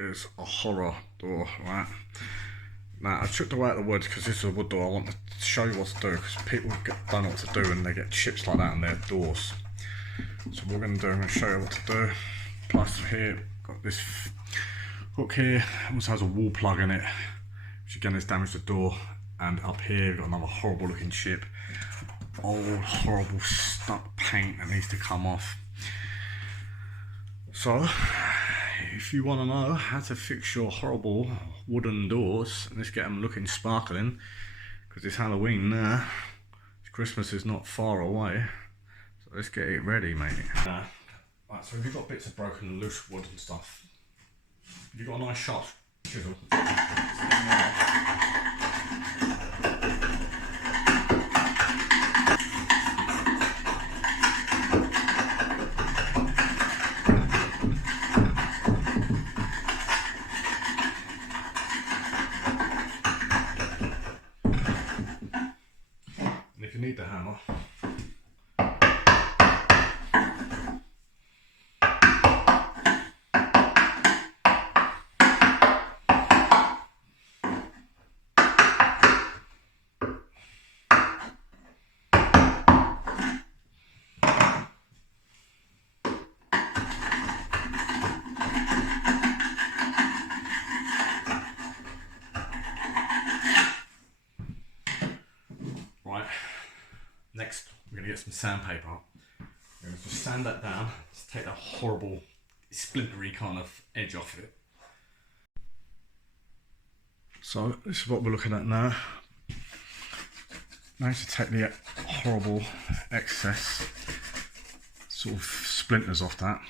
is a horror door, right? Now I stripped away at the wood because this is a wood door. I want to show you what to do because people don't know what to do and they get chips like that on their doors. So what we're going to do, I'm going to show you what to do. Plus here, got this hook here, also has a wall plug in it, which again has damaged the door. And up here, we've got another horrible looking chip. Old, horrible, stuck paint that needs to come off. So, if you want to know how to fix your horrible wooden doors, let's get them looking sparkling, because it's Halloween now. Christmas is not far away, so let's get it ready, mate. Right, so if you've got bits of broken loose wood and stuff, you've got a nice sharp chisel. If you need the hammer, right, next we're going to get some sandpaper. We're going to just sand that down, just take that horrible splintery kind of edge off it. So this is what we're looking at now. Managed to take the horrible excess sort of splinters off that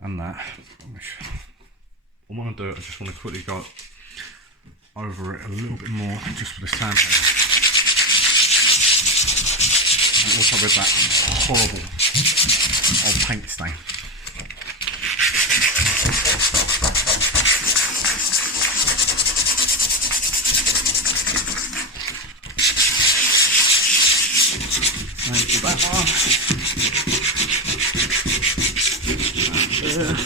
and that. What I want to do, I just want to quickly go over it a little bit more just with the sandpaper. And also with that horrible old paint stain. Thank you, that one. And there.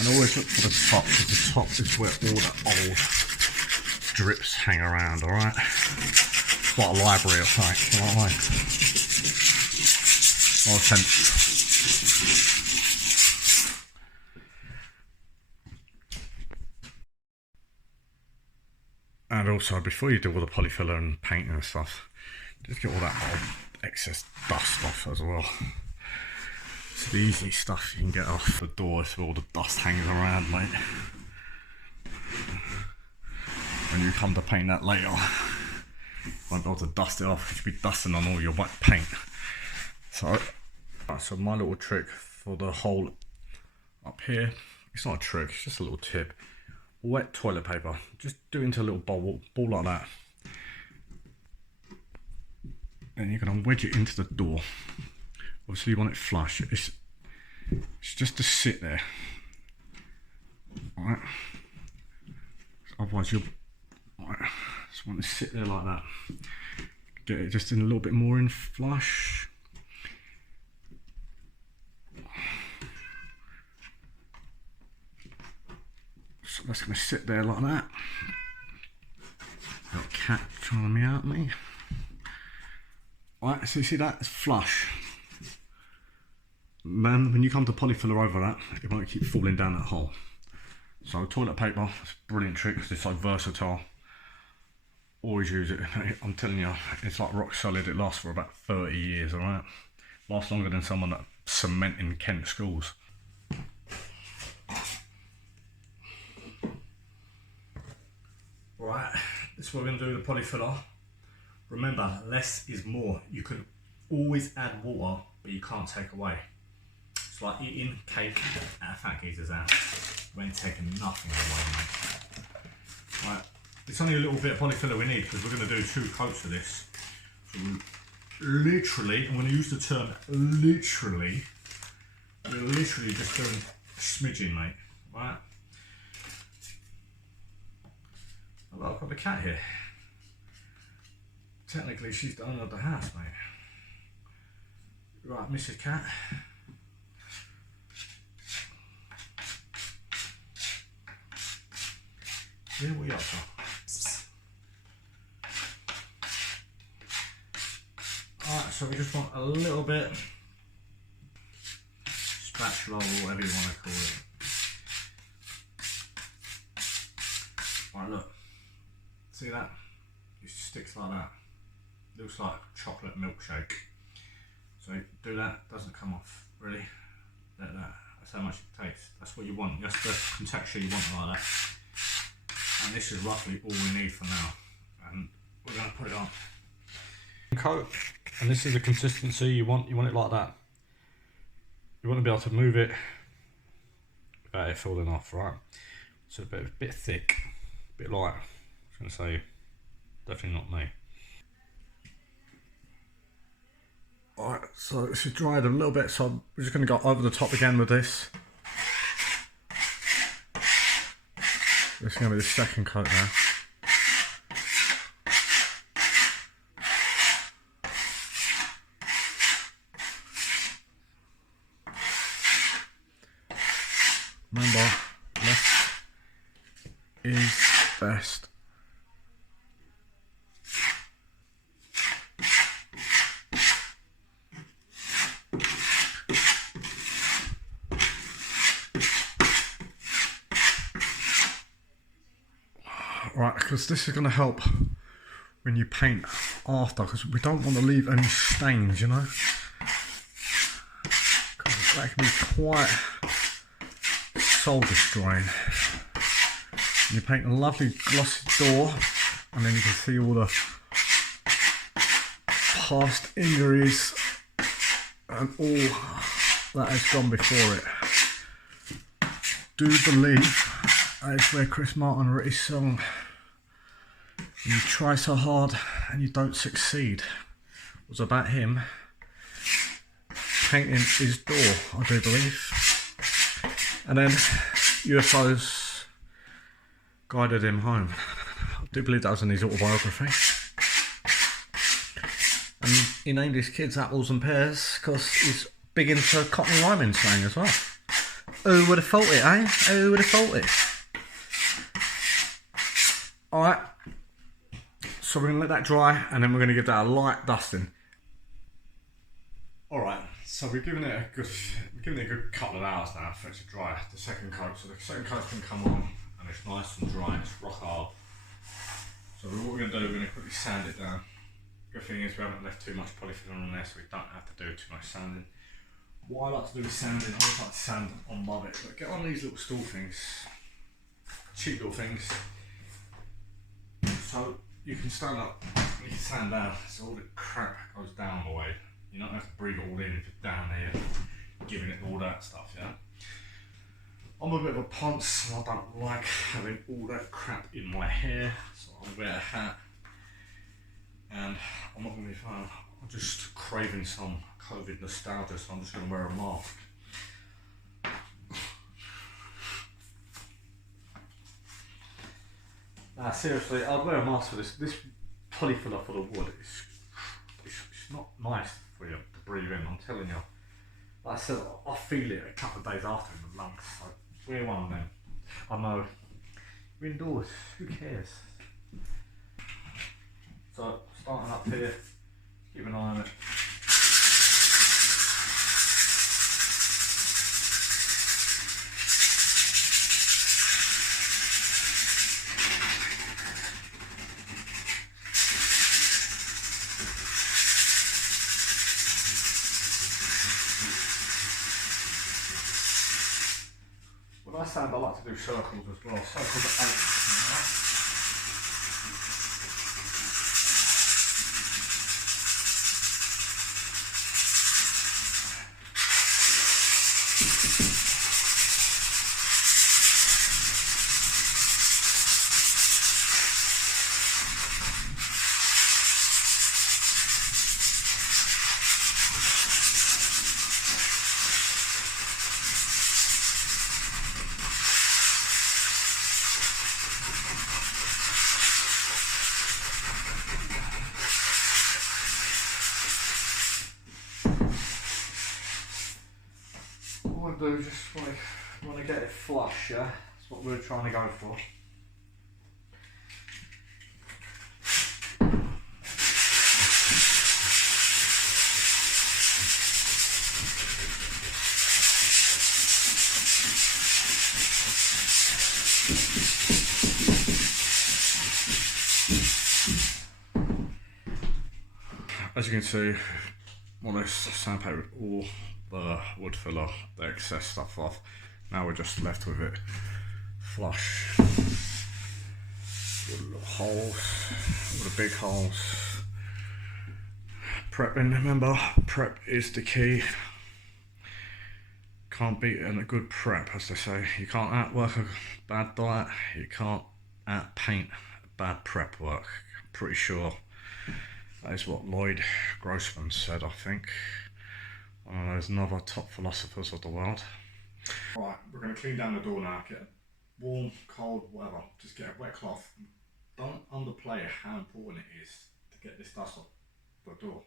And always look for the top, because the top is where all the old drips hang around, alright? It's like a library or something, you know what I mean? No offense. And also, before you do all the polyfiller and painting and stuff, just get all that old excess dust off as well. It's the easy stuff you can get off the doors where all the dust hangs around, mate. When you come to paint that later, you won't be able to dust it off. You should be dusting on all your wet paint. So my little trick for the hole up here, it's not a trick, it's just a little tip. Wet toilet paper, just do it into a little ball like that. And you're going to wedge it into the door. Obviously you want it flush. It's just to sit there. Alright. Otherwise you'll just want to sit there like that. Get it just in a little bit more in flush. So that's going to sit there like that. Got a cat trying to meow at me. Alright, so you see that? It's flush. Man, when you come to polyfiller over that, it won't keep falling down that hole. So toilet paper, it's a brilliant trick because it's so versatile. Always use it. I'm telling you, it's like rock solid. It lasts for about 30 years, alright? Lasts longer than someone that cement in Kent schools. this is what we're going to do with the polyfiller. Remember, less is more. You can always add water, but you can't take away. It's like eating cake at a fat geezer's house. We ain't taking nothing away, mate. Right, it's only a little bit of polyfiller we need because we're going to do 2 coats of this. So literally, I'm going to use the term literally. We're literally just doing a smidgen, mate. Right. Well, I've got the cat here. Technically, she's the owner of the house, mate. Right, Mrs. Cat. Here we are. Alright, so we just want a little bit spatula or whatever you want to call it. Alright, look. See that? It sticks like that. Looks like chocolate milkshake. So do that, doesn't come off. Really? Let that. That's how much it takes. That's what you want. That's the contexture you want like that. And this is roughly all we need for now. And we're going to put it on. Coat. And this is the consistency you want. You want it like that. You want to be able to move it without it falling off, right? So a bit thick, a bit light. I was going to say, definitely not me. Alright, so this is dried a little bit, so we're just going to go over the top again with this. This is going to be the second coat now. Remember, less is best. Right, because this is going to help when you paint after, because we don't want to leave any stains, you know, because that can be quite soul destroying. You paint a lovely glossy door, and then you can see all the past injuries and all that has gone before it. Do believe that is where Chris Martin wrote his song. You try so hard and you don't succeed. It was about him painting his door, I do believe. And then UFOs guided him home. I do believe that was in his autobiography. And he named his kids Apples and Pears because he's big into Cockney rhyming slang as well. Who would have thought it, eh? Who would have thought it? Alright. So we're going to let that dry and then we're going to give that a light dusting. Alright, so we're giving it a good couple of hours now for it to dry, the second coat. So the second coat can come on and it's nice and dry and it's rock hard. So what we're going to do, we're going to quickly sand it down. Good thing is we haven't left too much polyfiller on there, so we don't have to do too much sanding. What I like to do with sanding, I always like to sand on above it, but get on these little stool things, cheap little things. So you can stand up and you can sand down, so all the crap goes down the way. You don't have to breathe it all in if you're down here, giving it all that stuff, yeah? I'm a bit of a ponce and I don't like having all that crap in my hair, so I'll wear a hat. And I'm not going to be fun, I'm just craving some COVID nostalgia, so I'm just going to wear a mask. Nah, seriously, I'd wear a mask for this. This polyfiller for the wood it's not nice for you to breathe in, I'm telling you. Like I said, I feel it a couple of days after in the lungs, so wear one of them. I know, you're indoors, who cares? So, starting up here, keep an eye on it. When I sand, I like to do circles as well, circles at 8. we just want to get it flush, yeah? That's what we're trying to go for. As you can see, on this sandpaper all the wood filler, the excess stuff off. Now we're just left with it flush. All the little holes, all the big holes. Prepping, remember, prep is the key. Can't beat a good prep, as they say. You can't outwork a bad diet, you can't outpaint bad prep work. I'm pretty sure that is what Lloyd Grossman said, I think. One of those another top philosophers of the world. Right, we're going to clean down the door now. Get a warm, cold, whatever. Just get a wet cloth. Don't underplay how important it is to get this dust off the door.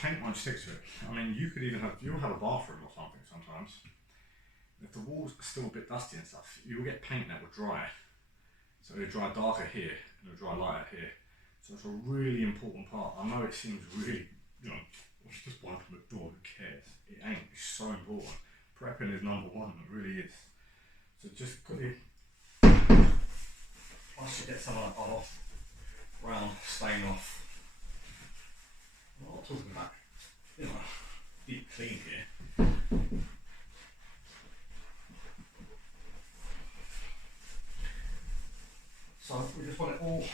Paint won't stick to it. I mean, you could even have, you'll have a bathroom or something sometimes. If the walls are still a bit dusty and stuff, you'll get paint that will dry. So it'll dry darker here and it'll dry lighter here. So it's a really important part. I know it seems really, you know, it's just wiping the door, who cares? It ain't, it's so important. Prepping is number one, it really is. So just quickly, once you get some of that off, brown stain off. I'm not talking about, you know, deep clean here. So we just want it all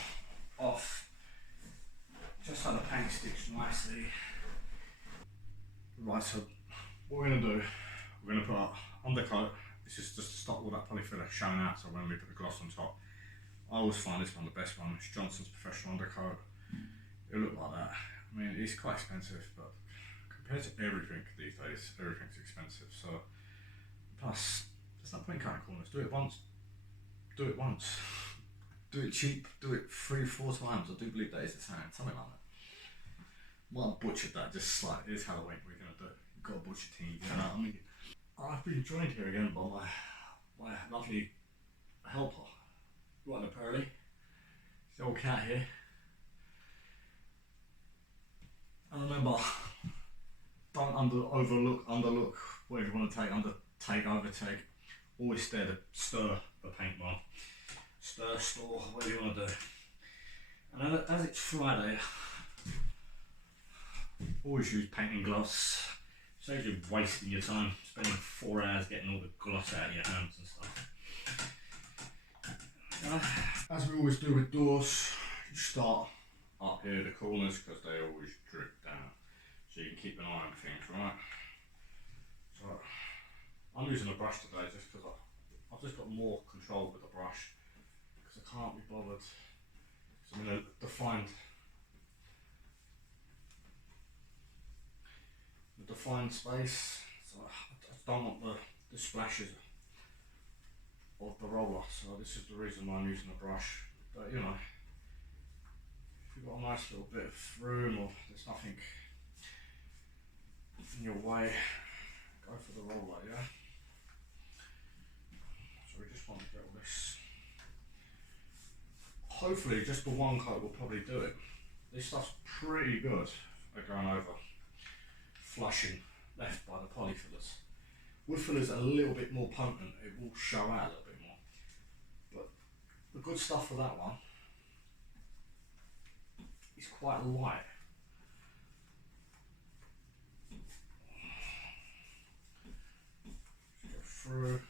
off, just so the paint sticks nicely. Right, so what we're going to do, we're going to put our undercoat. This is just to stop all that polyfiller showing out, so when we put the gloss on top. I always find this one the best one. It's Johnson's Professional Undercoat. It'll look like that. I mean, it's quite expensive, but compared to everything these days, everything's expensive. So, plus, there's no point in cutting corners. Do it once. Do it once. Do it cheap. Do it 3-4 times. I do believe that is the same. Something like that. Might have butchered that, just like, here's Halloween, we're going to do it. You've got a butcher team, you know what I mean? I've been joined here again by my lovely helper. Right up early. It's the old cat here. And remember, don't underlook, whatever you want to take, undertake, overtake. Always stir the paint well. Stir, store, whatever you want to do. And as it's Friday, always use painting gloss. Saves you wasting your time, spending 4 hours getting all the gloss out of your hands and stuff. As we always do with doors, you start up here, the corners, because they always drip down. So you can keep an eye on things, right? So I'm using a brush today just because I've just got more control with the brush, because I can't be bothered. So I'm going to define the defined space. So I don't want the splashes of the roller, so this is the reason why I'm using the brush. But you know, if you've got a nice little bit of room or there's nothing in your way, go for the roller, yeah? So we just want to get all this. Hopefully just the one coat will probably do it. This stuff's pretty good at going over, flushing left by the polyfillers. Wood fillers are a little bit more potent, it will show out a little bit more. But the good stuff for that one is quite light. Go through.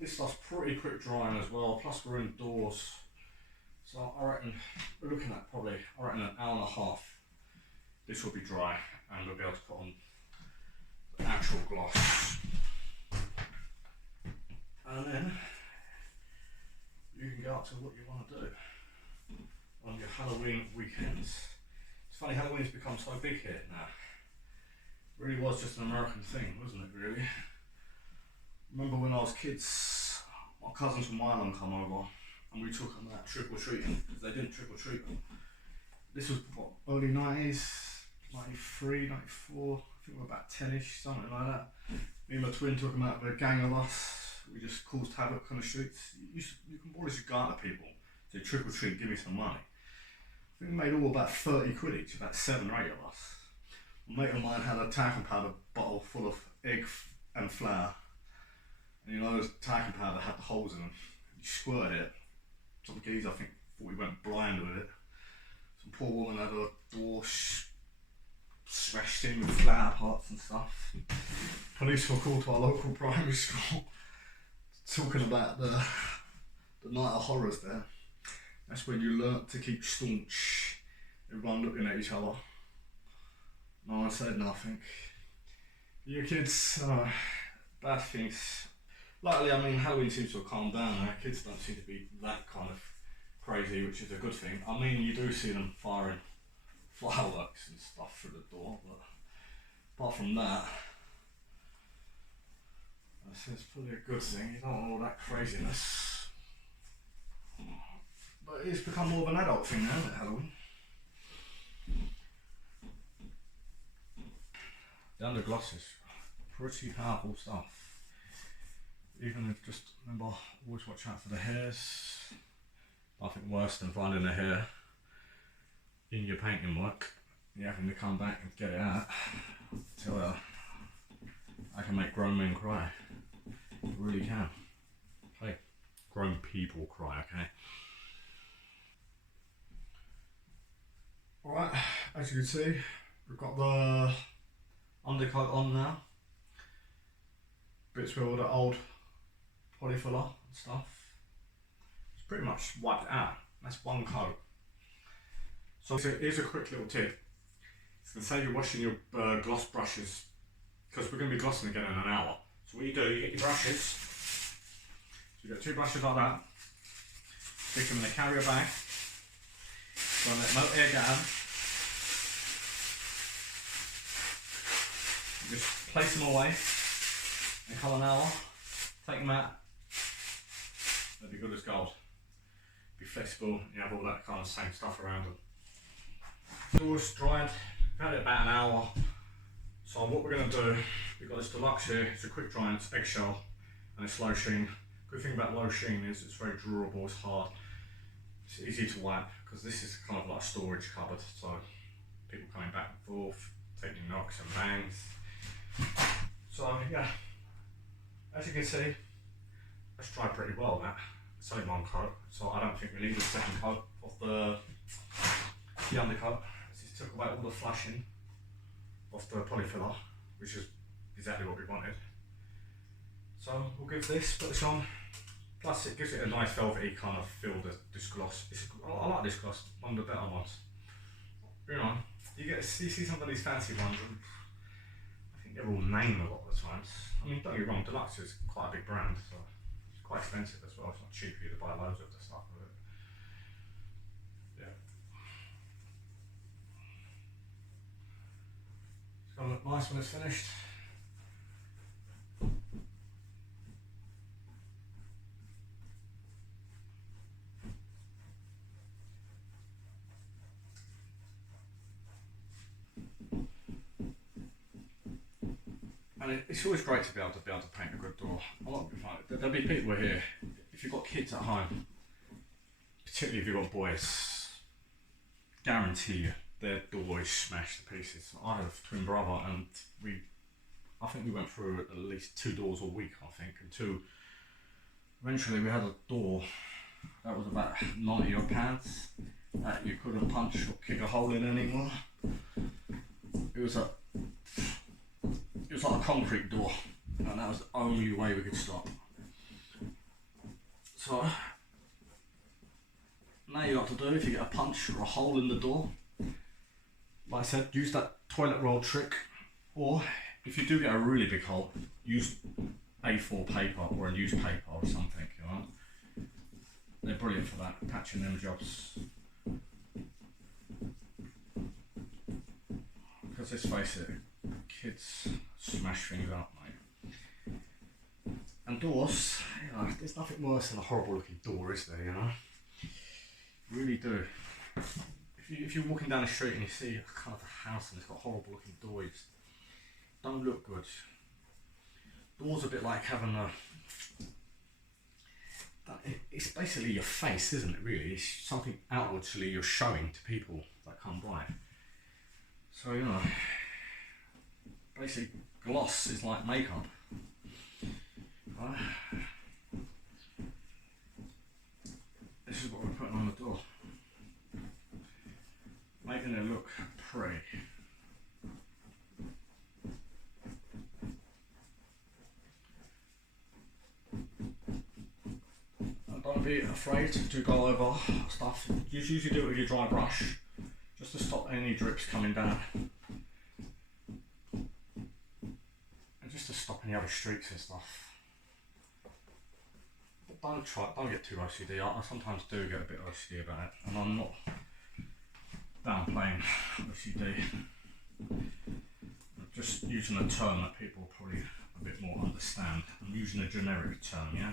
This stuff's pretty quick drying as well, plus we're indoors. So I reckon we're looking at probably, I reckon, an hour and a half. This will be dry and we'll be able to put on the actual gloss. And then you can go up to what you want to do on your Halloween weekends. It's funny, Halloween's become so big here now. It really was just an American thing, wasn't it really? Remember when I was kids, my cousins from Ireland come over and we took them out trick or treating because they didn't trick or treat. This was what, early 90s, 93, 94, I think we were about 10ish, something like that. Me and my twin took them out with a gang of us. We just caused havoc on the streets. You can always go out to people, say trick or treat, give me some money. I think we made all about 30 quid each, about 7 or 8 of us. A mate of mine had a talcum powder bottle full of egg and flour. And you know those talcum powder had the holes in them. You squirted it. Some geezer, I think, thought we went blind with it. Some poor woman had her door smashed in with flower pots and stuff. Police were called to our local primary school, talking about the night of horrors there. That's when you learnt to keep staunch. Everyone looking at each other. No one said nothing. You kids, bad things. Luckily, I mean, Halloween seems to have calmed down now. Kids don't seem to be that kind of crazy, which is a good thing. I mean, you do see them firing fireworks and stuff through the door, but apart from that, it's probably a good thing. You don't want all that craziness. But it's become more of an adult thing now, isn't it, Halloween? The underglosses, pretty powerful stuff. Even if just remember, always watch out for the hairs. Nothing worse than finding a hair in your painting work. You having to come back and get it out. Tell you, I can make grown men cry. It really can. Hey, grown people cry, okay? Alright, as you can see, we've got the undercoat on now. Bits where all the old polyfiller and stuff. It's pretty much wiped out. That's one coat. So here's a quick little tip. It's going to save you washing your gloss brushes, because we're going to be glossing again in an hour. So what you do, you get your brushes. So you got 2 brushes like that. Stick them in a carrier bag. Don't let no air get in. Just place them away. In a couple of hours. Take them out. They'll be good as gold. Be flexible. You have all that kind of same stuff around them. Doors dried. We've had it about an hour. So what we're going to do, we've got this deluxe here. It's a quick dry, it's eggshell and it's low sheen. Good thing about low sheen is it's very durable, it's hard. It's easy to wipe because this is kind of like a storage cupboard. So people coming back and forth, taking knocks and bangs. So yeah, as you can see, that's dried pretty well that. It's only one coat, so I don't think we need a second coat of the undercoat. This took away all the flashing of the polyfiller, which is exactly what we wanted. So we'll give this, put this on. Plus it gives it a nice velvety kind of feel, this gloss. I like this gloss, one of the better ones. You know, you see some of these fancy ones and I think they're all named a lot of the times. I mean, don't get me wrong, Deluxe is quite a big brand, so it's quite expensive as well. It's not cheap for you to buy loads of the stuff with it. Yeah. It's gonna look nice when it's finished. And it's always great to be able to paint a good door. There'll be people here, if you've got kids at home, particularly if you've got boys, guarantee you their door is smashed to pieces. I have a twin brother and I think we went through at least 2 doors a week, I think, and eventually we had a door that was about 90 odd pounds that you couldn't punch or kick a hole in anymore. It was like a concrete door, and that was the only way we could stop. So now you know what to do if you get a punch or a hole in the door. Like I said, use that toilet roll trick, or if you do get a really big hole, use A4 paper or a newspaper or something, you know. They're brilliant for that, patching them jobs. Because let's face it, kids smash things up, mate. And doors, know, there's nothing worse than a horrible looking door, is there, you know? You really do. If you're walking down the street and you see a kind of a house and it's got horrible looking doors, don't look good. Doors are a bit like having a... It's basically your face, isn't it, really? It's something outwardly you're showing to people that come by. So, you know, basically gloss is like makeup. Right? This is what we're putting on the door. Making it look pretty. Don't be afraid to go over stuff. You usually do it with your dry brush, just to stop any drips coming down. And just to stop any other streaks and stuff. But don't get too OCD. I sometimes do get a bit OCD about it, and I'm not downplaying OCD. I'm just using a term that people probably a bit more understand. I'm using a generic term, yeah?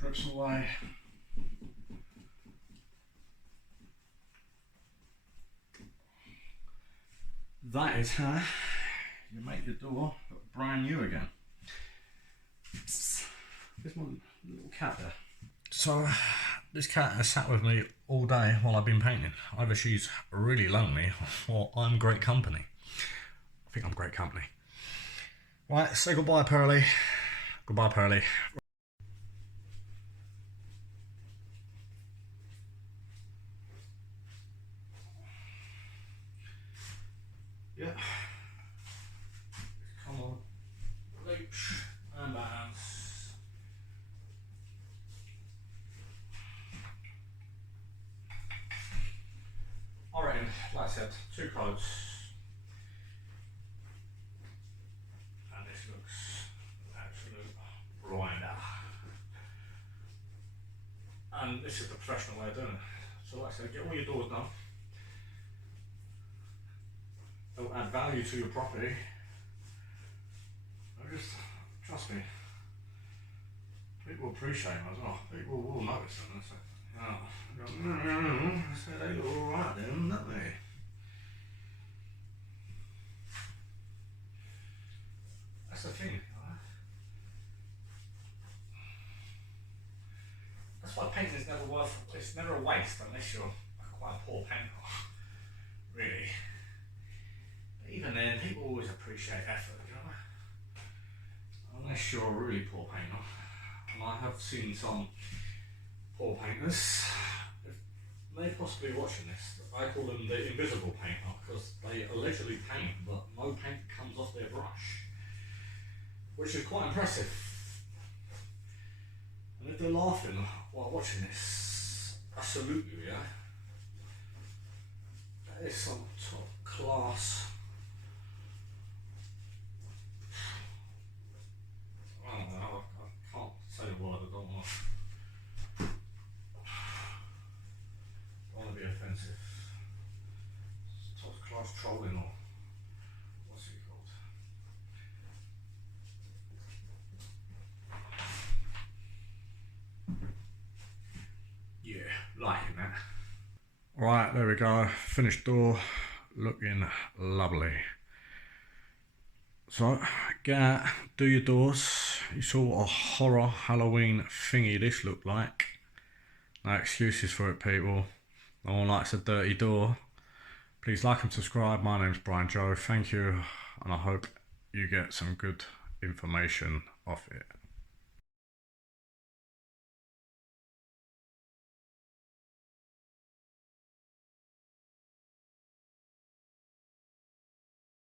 Drips away. That is how you make your door look brand new again. There's my little cat there. So this cat has sat with me all day while I've been painting. Either she's really lonely or I'm great company. I think I'm great company. Right, say goodbye, Pearly. Goodbye, Pearly. Yeah. Come on. Leech and balance. I reckon, like I said, 2 coats. And this looks absolute grinder. And this is the professional way of doing it. So like I said, get all your doors done. It'll add value to your property. Just trust me, people appreciate them as well. People will notice them and say, oh, so they look alright then, don't they? That's the thing. That's why painting is never worth, it's never a waste unless you're quite a poor painter, really. Even then, people always appreciate effort, you know? Unless you're a really poor painter. And I have seen some poor painters, if they possibly watching this, I call them the invisible painter because they allegedly paint but no paint comes off their brush, which is quite impressive. And if they're laughing while watching this, I salute you, yeah? That is some top class. I don't know, I can't say a word, I don't want to be offensive. It's top class trolling or what's it called? Yeah, liking that. Right, there we go, finished door, looking lovely. So, get out, do your doors. You saw what a horror Halloween thingy this looked like. No excuses for it, people. No one likes a dirty door. Please like and subscribe. My name's Brian Joe. Thank you, and I hope you get some good information off it.